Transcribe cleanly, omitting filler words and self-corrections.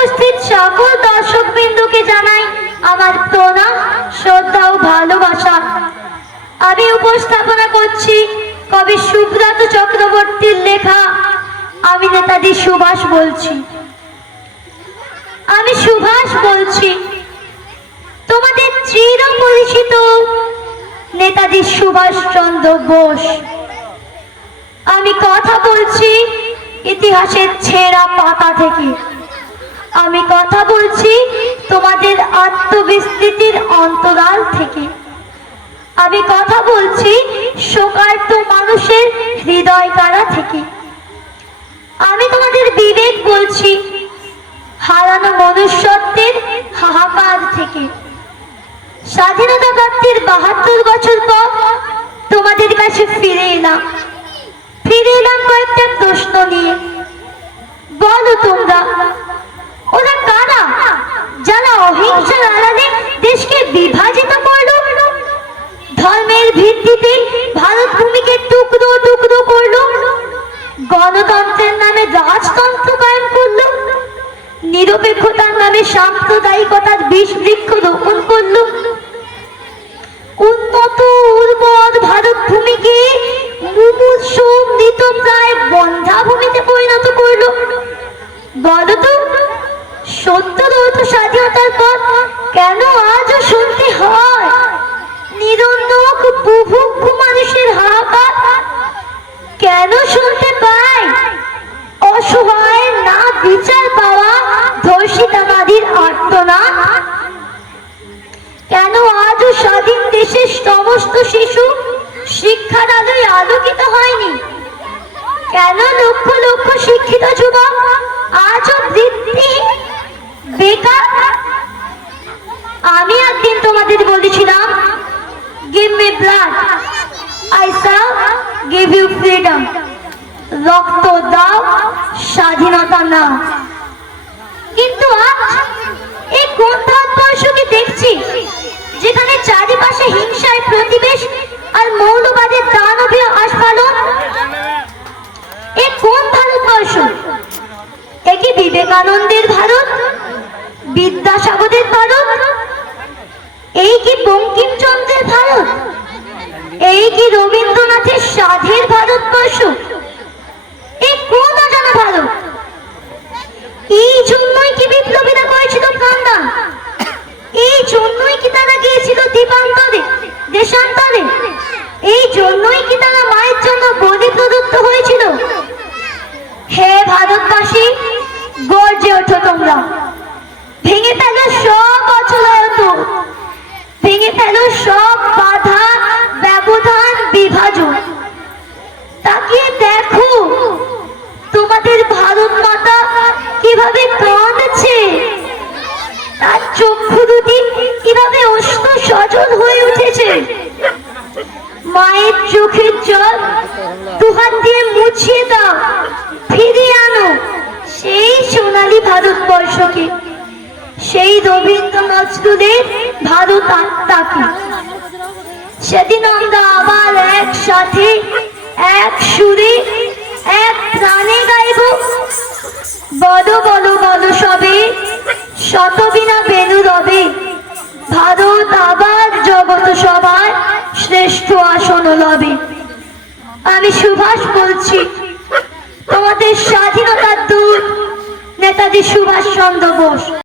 উপস্থিত সকল দর্শকবৃন্দকে জানাই আমার প্রণাম, শ্রদ্ধা ও ভালোবাসা। আমি উপস্থাপনা করছি কবি সুব্রত চক্রবর্তীর লেখা আমি নেতাজি সুভাষ বলছি। আমি সুভাষ বলছি, তোমাদের চির পরিচিত নেতাজি সুভাষচন্দ্র বোস। আমি কথা বলছি ইতিহাসের ছেঁড়া পাতা থেকে। আমি কথা বলছি তোমাদের আত্মবিস্মৃতির অন্তরাল থেকে। আমি কথা বলছি শোকার্ত মানুষের হৃদয় কারা থেকে। আমি তোমাদের বিবেক বলছি হারানো মনুষ্যত্বের হাহাকার থেকে। স্বাধীনতা প্রাপ্তির ৭২ বছর পর তোমাদের কাছে ফিরে এলাম কয়েকটা প্রশ্ন নিয়ে। বলো তোমরা, ওরা কারা যারা অহিংসার আড়ালে দেশকে বিভাজিত করলো, ধর্মের ভিত্তিতে ভারত ভূমিকে টুকরো টুকরো করলো, গণতন্ত্রের নামে রাজতন্ত্র কায়েম করলো, নিরপেক্ষতার নামে সাম্প্রদায়িকতার বিষ বৃক্ষ রোপণ করলো, উন্নত উর্বর ভারত ভূমিকে মুমূর্ষ মৃতপ্রায় বন্ধ্যাভূমিতে পরিণত করলো। বলতো, ৭০ স্বাধীনতার পর কেন আজও শুনতে হয় নিরন্তর বুভুক্ষ মানুষের হাহাকার? কেন শুনতে পাই অসহায় না বিচার পাওয়া ধর্ষিতাবাদীর আর্তনাদ? কেন আজও স্বাধীন দেশের সমস্ত শিশু শিক্ষার আলোয় আলোকিত হয়নি? কেন লক্ষ লক্ষ শিক্ষিত যুবক আজও বৃত্তি বেকার? আমি একদিন তোমাদের বলেছিলাম, give me blood, I shall give you freedom. রক্ত দাও, স্বাধীনতা নাও। কিন্তু আজ এই কোন ভারতবর্ষকে দেখছি যেখানে চারিপাশে হিংসায় প্রতিবেশ আর মৌলবাদের দানবীয় আস্ফালন? এ কোন ভারতবর্ষ? এ কি বিবেকানন্দের ভারত, বিদ্যাসাগরের ভারত? এই কি বঙ্কিমচন্দ্রের ভারত? এই কি রবীন্দ্রনাথের সাধের ভারতবর্ষ? এ কোন অজানা ভারত? এই জন্যই কি বিপ্লবীরা করেছিল প্রাণদান? এই জন্যই কি তারা গিয়েছিল দ্বীপান্তরে, দেশান্তরে? এই জন্যই কি তারা মায়ের জন্য বলি প্রদত্ত হয়েছিল? হে ভারতবাসী, গর্জে ওঠো তোমরা, ভেঙে ফেলো সব অচলায়ত, ভেঙে ফেলো সব বাধা, ব্যবধান, বিভাজন। তাকিয়ে দেখো তোমাদের ভারত মাতা কিভাবে কাঁদছে, তার চক্ষু দুটি কিভাবে অশ্রু সজল হয়ে উঠেছে। মায়ের চোখের জল দুহাত দিয়ে মুছিয়ে দাও, ফিরিয়ে আনো সেই সোনালী ভারতবর্ষকে, সেই রবীন্দ্র নজরুলের ভারত আত্মাকে। সেদিন আমরা আবার একসাথে, এক সুরে, এক প্রাণে গাইব, বলো বলো বলো সবে, শতবিনা বেনু রবে, ভারত আবার জগত সবার শ্রেষ্ঠ আসন লবে। আমি সুভাষ বলছি, তোমাদের স্বাধীনতার দূত নেতাজি সুভাষচন্দ্র বোস।